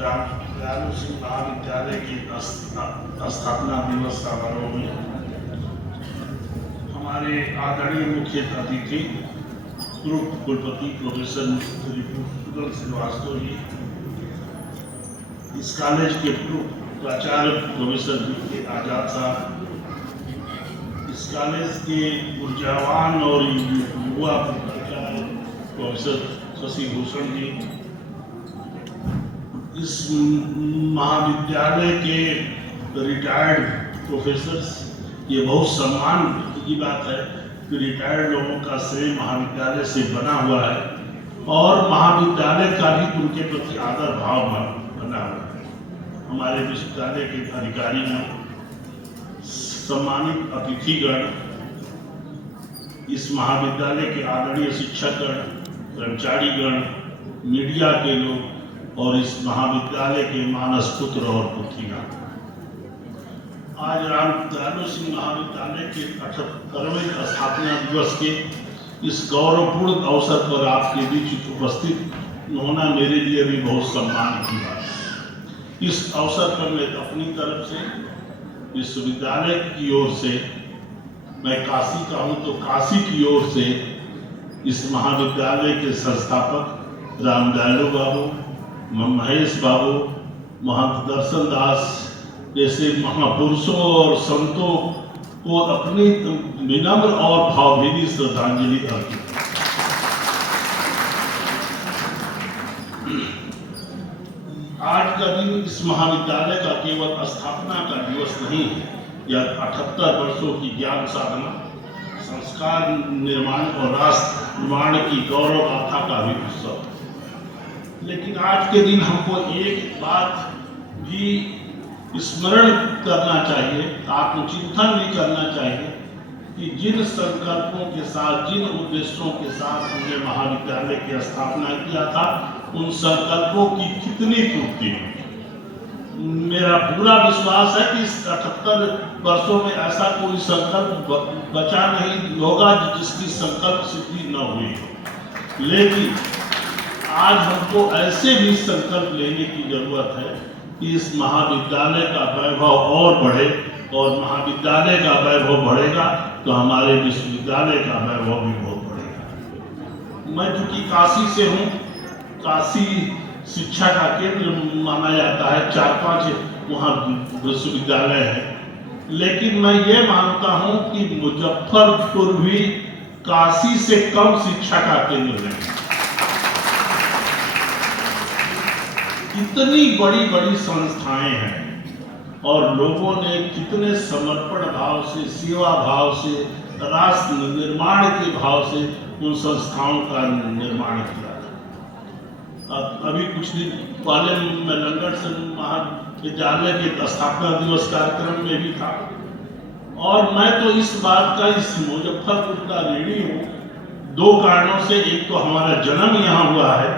दयालु सिंह महाविद्यालय की स्थापना दिवस समारोह में हमारे आदरणीय मुख्य अतिथि पूर्व कुलपति प्रोफेसर रिपुदमन श्रीवास्तव जी, इस कॉलेज के पूर्व प्राचार्य प्रोफेसर बी आजाद साहब, इस कॉलेज के ऊर्जावान और युवा प्राचार्य प्रोफेसर शशि भूषण जी, इस महाविद्यालय के रिटायर्ड प्रोफेसर्स, ये बहुत सम्मान की बात है कि रिटायर्ड लोगों का श्रेय महाविद्यालय से बना हुआ है और महाविद्यालय का भी उनके प्रति आदर भाव बना हुआ है। हमारे विश्वविद्यालय के अधिकारीगण, सम्मानित अतिथिगण, इस महाविद्यालय के आदरणीय शिक्षकगण, कर्मचारीगण, मीडिया के लोग और इस महाविद्यालय के मानस पुत्र और पुत्रियां, आज राम दयालु सिंह महाविद्यालय के 78वें स्थापना दिवस के इस गौरवपूर्ण अवसर पर आपके बीच उपस्थित होना मेरे लिए भी बहुत सम्मान की बात है। इस अवसर पर मैं अपनी तरफ से विश्वविद्यालय की ओर से, मैं काशी का हूँ तो काशी की ओर से इस महाविद्यालय के संस्थापक राम दयालु बाबू, महेश बाबू, महंत दर्शन दास जैसे महापुरुषों और संतों को अपनी विनम्र और भावभीनी श्रद्धांजलि अर्पित। आज का दिन इस महाविद्यालय का केवल स्थापना का दिवस नहीं है, यह 78 वर्षों की ज्ञान साधना, संस्कार निर्माण और राष्ट्र निर्माण की गौरव गाथा का भी उत्सव है। लेकिन आज के दिन हमको एक बात भी स्मरण करना चाहिए, आत्मचिंतन भी करना चाहिए कि जिन संकल्पों के साथ, जिन उद्देश्यों के साथ हमने महाविद्यालय की स्थापना किया था, उन संकल्पों की कितनी पूर्ति हुई। मेरा पूरा विश्वास है कि इस 78 वर्षों में ऐसा कोई संकल्प बचा नहीं होगा जिसकी संकल्प सिद्धि न हुई हो। लेकिन आज हमको ऐसे भी संकल्प लेने की जरूरत है कि इस महाविद्यालय का वैभव और बढ़े, और महाविद्यालय का वैभव बढ़ेगा तो हमारे विश्वविद्यालय का वैभव भी बहुत बढ़ेगा। मैं चूंकि काशी से हूँ, काशी शिक्षा का केंद्र माना जाता है, 4-5 वहाँ विश्वविद्यालय है, लेकिन मैं ये मानता हूँ कि मुजफ्फरपुर भी काशी से कम शिक्षा का केंद्र नहीं। कितनी बड़ी बड़ी संस्थाएं हैं और लोगों ने कितने समर्पण भाव से, सेवा भाव से, राष्ट्र निर्माण के भाव से उन संस्थाओं का निर्माण किया था। अभी कुछ दिन पहले मैं लंगट से महाविद्यालय के स्थापना दिवस कार्यक्रम में भी था और मैं तो इस बात का, इस मुजफ्फरपुर का ऋणी हूँ 2 कारणों से। एक तो हमारा जन्म यहाँ हुआ है,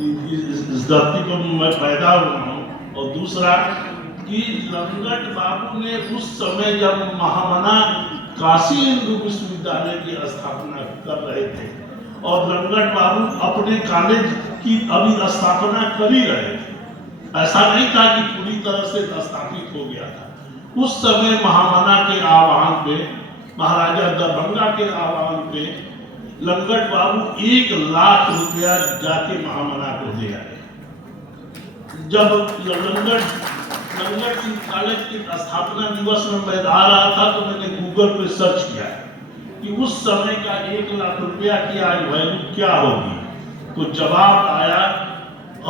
इस धरती पर मैं पैदा हुआ हूँ, और दूसरा कि लंगट बाबू ने उस समय जब महामना काशी हिंदू विश्वविद्यालय की स्थापना कर रहे थे और लंगट बाबू अपने कॉलेज की अभी स्थापना कर ही रहे थे, ऐसा नहीं था कि पूरी तरह से स्थापित हो गया था। उस समय महामना के आह्वान पे, महाराजा दरभंगा के आह्वान पे लंगट बाबू 1 लाख रुपया जाके महामना को दे आए। जब लंगट सिंह कॉलेज की स्थापना दिवस में मैं आ रहा था तो मैंने गूगल पे सर्च किया कि उस समय का 1 लाख रुपया की आज वैल्यू क्या होगी, तो जवाब आया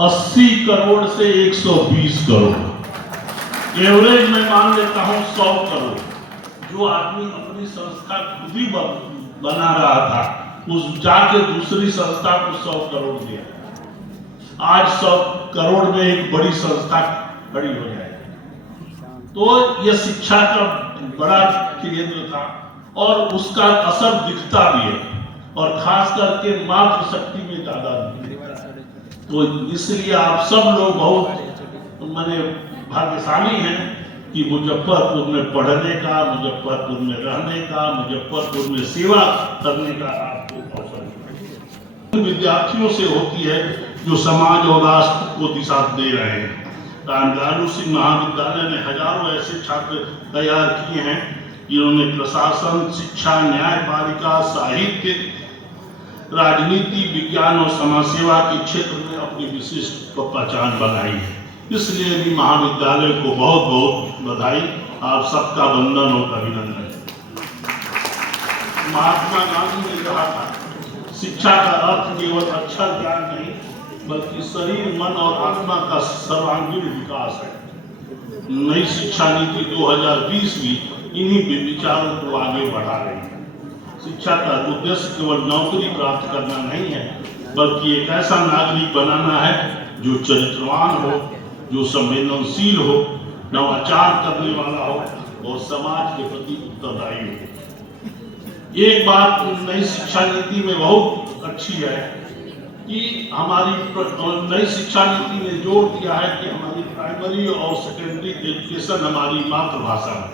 80 करोड़ से 120 करोड़। एवरेज मैं मान लेता हूँ 100 करोड़। जो आदमी अपनी संस्था खुद ही बना रहा था, उस जाके दूसरी संस्था को 100 करोड़ दिया। आज 100 करोड़ में एक बड़ी संस्था खड़ी हो जाएगी। तो यह शिक्षा का बड़ा केंद्र था और उसका असर दिखता भी है, और खास करके मातृशक्ति में ज्यादा तो इसलिए आप सब लोग बहुत माने भाग्यशाली हैं कि मुजफ्फरपुर में पढ़ने का, मुजफ्फरपुर में रहने का, मुजफ्फरपुर में सेवा करने का आपको अवसर विद्यार्थियों से होती है जो समाज और राष्ट्र को दिशा दे रहे हैं। रामलालू सिंह महाविद्यालय ने हजारों ऐसे छात्र तैयार किए हैं जिन्होंने प्रशासन, शिक्षा, न्यायपालिका, साहित्य, राजनीति, विज्ञान और समाज सेवा के क्षेत्र में अपनी विशिष्ट पहचान बनाई है। इसलिए भी महाविद्यालय को बहुत बहुत बधाई, आप सबका वंदन और अभिनंदन। महात्मा गांधी ने कहा था, शिक्षा का अर्थ केवल अक्षर ज्ञान नहीं बल्कि शरीर, मन और आत्मा का सर्वांगीण विकास है। नई शिक्षा नीति 2020 भी इन्हीं विचारों को आगे बढ़ा रही है। शिक्षा का उद्देश्य केवल नौकरी प्राप्त करना नहीं है बल्कि एक ऐसा नागरिक बनाना है जो चरित्रवान हो, जो संवेदनशील हो, नवाचार करने वाला हो और समाज के प्रति उत्तरदायी हो। एक बात नई शिक्षा नीति में बहुत अच्छी है कि हमारी नई शिक्षा नीति ने जोर दिया है कि हमारी प्राइमरी और सेकेंडरी एजुकेशन हमारी मातृभाषा में,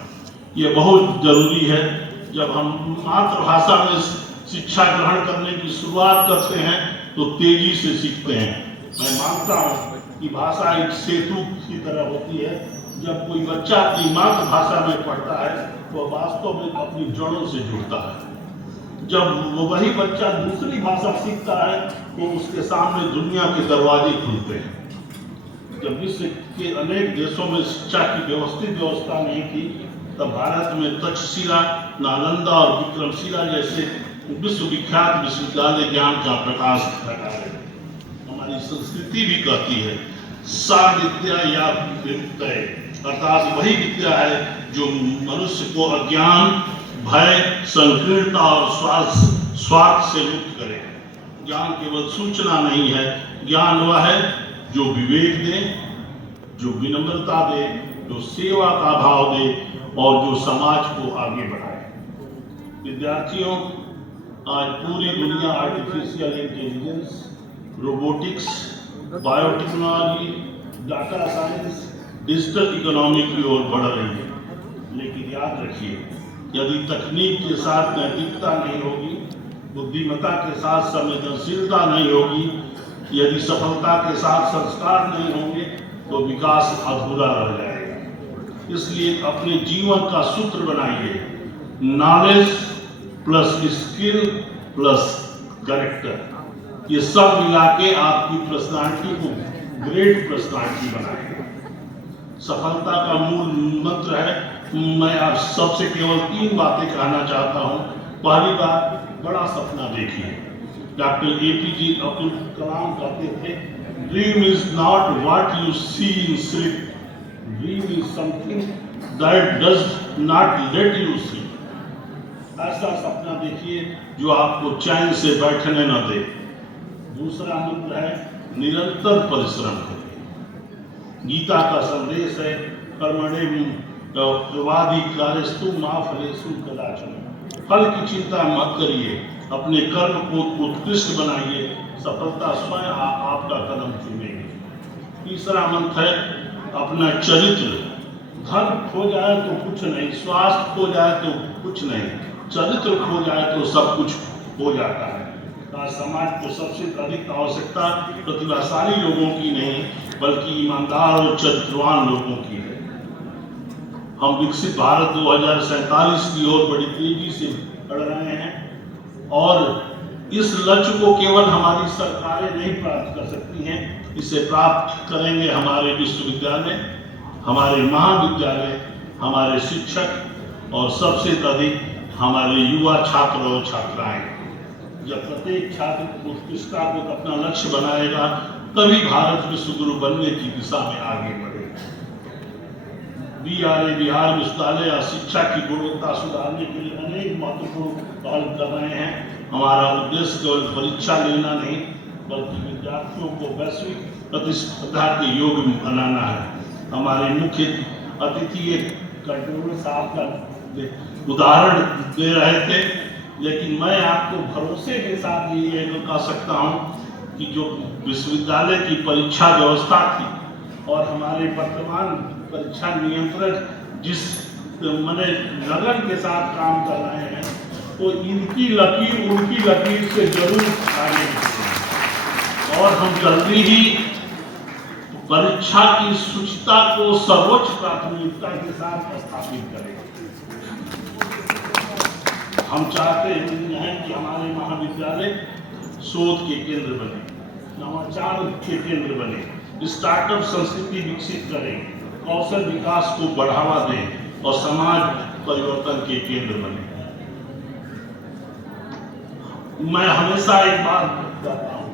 ये बहुत जरूरी है। जब हम मातृभाषा में शिक्षा ग्रहण करने की शुरुआत करते हैं तो तेजी से सीखते हैं। मैं मानता हूँ कि भाषा एक सेतु की तरह होती है। जब कोई बच्चा अपनी मातृभाषा में पढ़ता है तो वास्तव में अपनी जड़ों से जुड़ता है। जब वो वही बच्चा दूसरी भाषा सीखता है तो उसके सामने दुनिया के दरवाजे खुलते हैं। जब विश्व के अनेक देशों में शिक्षा की व्यवस्थित व्यवस्था नहीं थी तब भारत में तक्षशिला, नालंदा और विक्रमशिला जैसे विश्वविख्यात विश्वविद्यालय ज्ञान का प्रकाश लगा रहे। हमारी संस्कृति भी कहती है, सा विद्या या विद्या, अर्थात वही विद्या है जो मनुष्य को अज्ञान, भय, संकीर्णता और स्वार्थ से मुक्त करे। ज्ञान केवल सूचना नहीं है, ज्ञान वह है जो विवेक दे, जो विनम्रता दे, जो सेवा का भाव दे और जो समाज को आगे बढ़ाए। विद्यार्थियों, आज पूरी दुनिया artificial intelligence, robotics, biotechnology, data science, digital economy की ओर बढ़ रही है। लेकिन याद रखिए, यदि तकनीक के साथ नैतिकता नहीं होगी, बुद्धिमत्ता के साथ संवेदनशीलता नहीं होगी, यदि सफलता के साथ संस्कार नहीं होंगे तो विकास अधूरा रह जाएगा। इसलिए अपने जीवन का सूत्र बनाइए, knowledge plus skill plus character. ये सब मिला के आपकी पर्सनालिटी को ग्रेट पर्सनालिटी बनाएगा। सफलता का मूल मंत्र है, मैं आप सबसे केवल 3 बातें कहना चाहता हूँ। पहली बात, बड़ा सपना देखिए। डॉक्टर APJ अब्दुल कलाम कहते थे, dream is not what you see in sleep, dream is something that does not let you see. ऐसा सपना देखिए जो आपको चैन से बैठने न दे। दूसरा मंत्र है, निरंतर परिश्रम करिए। गीता का संदेश है, कर्मण्येवाधिकारस्तु मा फलेषु कदाचन। फल की चिंता मत करिए, अपने कर्म को उत्कृष्ट बनाइए, सफलता स्वयं आपका कदम चुमेगी। तीसरा मंत्र है, अपना चरित्र। धन खो जाए तो कुछ नहीं, स्वास्थ्य खो जाए तो कुछ नहीं, चरित्र खो जाए तो सब कुछ हो जाता है। आज समाज को सबसे अधिक आवश्यकता प्रतिभाशाली लोगों की नहीं बल्कि ईमानदार और चरित्रवान लोगों की है। हम विकसित भारत 2047 की ओर बड़ी तेजी से बढ़ रहे हैं और इस लक्ष्य को केवल हमारी सरकारें नहीं प्राप्त कर सकती हैं, इसे प्राप्त करेंगे हमारे विश्वविद्यालय, हमारे महाविद्यालय, हमारे शिक्षक और सबसे अधिक हमारे युवा छात्र और छात्राएं। जब प्रत्येक छात्र उत्कृष्टता को अपना लक्ष्य बनाएगा तभी भारत विश्व गुरु बनने की दिशा में आगे बढ़ेगा। BRA बिहार विश्वविद्यालय शिक्षा की गुणवत्ता सुधारने के लिए अनेक महत्वपूर्ण पहल कर रहे हैं। हमारा उद्देश्य केवल परीक्षा लेना नहीं बल्कि विद्यार्थियों को वैश्विक प्रतिस्पर्धा के योग्य बनाना है। हमारे मुख्य अतिथि एक कटोरे साहब का उदाहरण दे रहे थे, लेकिन मैं आपको भरोसे के साथ ये कह सकता हूँ कि जो विश्वविद्यालय की परीक्षा व्यवस्था थी और हमारे वर्तमान परीक्षा नियंत्रक जिस मैंने लगन के साथ काम कर रहे हैं, तो इनकी लकीर उनकी लकीर से जरूर आगे और हम जल्दी ही परीक्षा की शुचिता को सर्वोच्च प्राथमिकता के साथ स्थापित करेंगे। हम चाहते हैं कि हमारे महाविद्यालय शोध के केंद्र बने, नवाचार के केंद्र बने, स्टार्टअप संस्कृति विकसित करें, कौशल विकास को बढ़ावा दें और समाज परिवर्तन के केंद्र बने। मैं हमेशा एक बात कहता हूं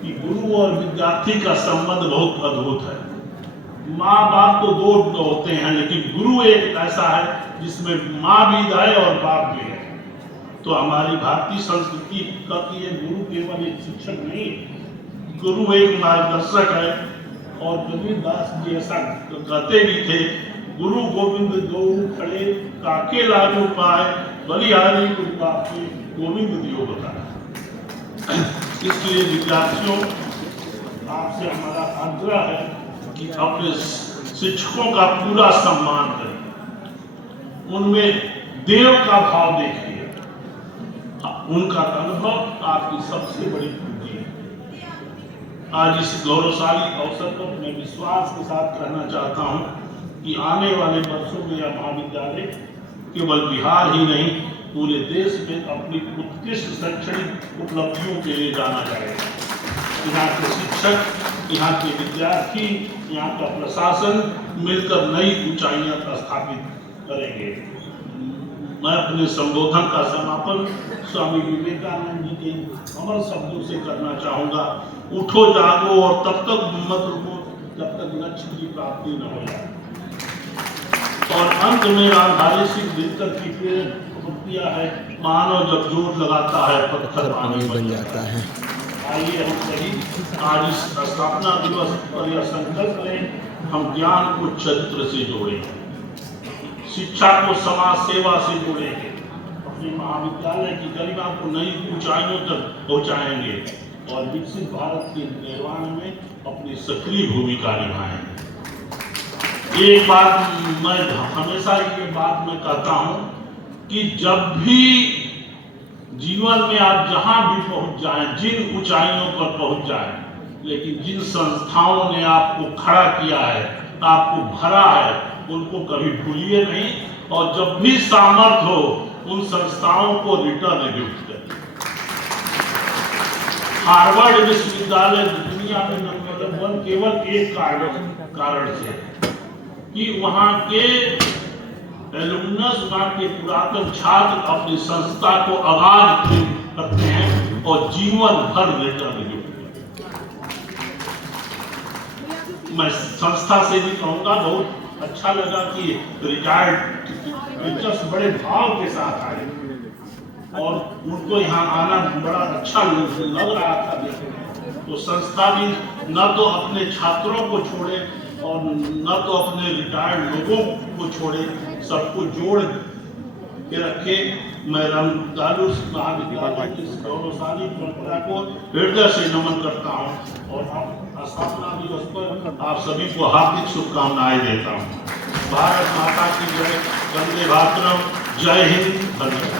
कि गुरु और विद्यार्थी का संबंध बहुत अद्भुत है। माँ बाप तो दो होते हैं, लेकिन गुरु एक ऐसा है जिसमें माँ भी है और बाप भी है। तो हमारी भारतीय संस्कृति कहती है गुरु केवल एक शिक्षक नहीं, गुरु एक मार्गदर्शक है। और कबीरदास जी ऐसा कहते भी थे, गुरु गोविंद दो खड़े काके लाजो पाए, बलिहारी कृपा के गोविंद दियो बताए। इसलिए विद्यार्थियों, आपसे हमारा आग्रह है कि अपने शिक्षकों का पूरा सम्मान करें, उनमें देव का भाव देखिए। उनका अनुभव आपकी सबसे बड़ी पूंजी है। आज इस गौरवशाली अवसर पर मैं विश्वास के साथ कहना चाहता हूं कि आने वाले वर्षों में यह महाविद्यालय केवल बिहार ही नहीं, पूरे देश में अपनी उत्कृष्ट शैक्षणिक उपलब्धियों के लिए जाना जाएगा। यहाँ के शिक्षक, यहाँ के विद्यार्थी, यहाँ का प्रशासन मिलकर नई ऊंचाइयां स्थापित करेंगे। मैं अपने संबोधन का समापन स्वामी विवेकानंद जी के अमर शब्दों से करना चाहूँगा, उठो जागो और तब तक मत रुको जब तक लक्ष्य की प्राप्ति न हो जाए। और अंत में रामधारी सिंह दिनकर की पंक्तियां है, मानव जब जोर लगाता है पत्थर पानी बन जाता है। आइए हम सभी आज इस स्थापना दिवस पर यह संकल्प लें, हम ज्ञान को चरित्र से जोड़ें, शिक्षा को समाज सेवा से जोड़ेंगे, अपने महाविद्यालय की गरिमा को नई ऊंचाइयों तक पहुंचाएंगे और विकसित भारत के निर्माण में अपनी सक्रिय भूमिका निभाएंगे। एक बात मैं हमेशा ये बात मैं कहता हूं कि जब भी जीवन में आप जहां भी पहुंच जाएं, जिन ऊंचाइयों पर पहुंच जाएं, लेकिन जिन संस्थाओं ने आपको खड़ा किया है, आपको भरा है, उनको कभी भूलिए नहीं। और जब भी सामर्थ्य हो, उन संस्थाओं को रिटर्न गिफ्ट करें। हार्वर्ड विश्वविद्यालय दुनिया में नंबर 1 केवल एक कारण से कि वहां के एलुमनस, वहां के पुरातन छात्र अपनी संस्था को आगाज करते हैं और जीवन भर रिटर्न गिफ्ट। मैं संस्था से भी कहूँगा, बहुत अच्छा लगा कि रिटायर्ड टीचर्स बड़े भाव के साथ आए और उनको यहाँ आना बड़ा अच्छा लग रहा था देखने। तो संस्था भी न तो अपने छात्रों को छोड़े और न तो अपने रिटायर्ड लोगों को छोड़े, सबको जोड़ के रखे। मैं रामधारी महाविद्यालय की गौरवशाली परंपरा को हृदय से नमन करता हूँ और स्थापना दिवस पर आप सभी को हार्दिक शुभकामनाएं देता हूँ। भारत माता की जय, वंदे मातरम, जय हिंद, धन्यवाद।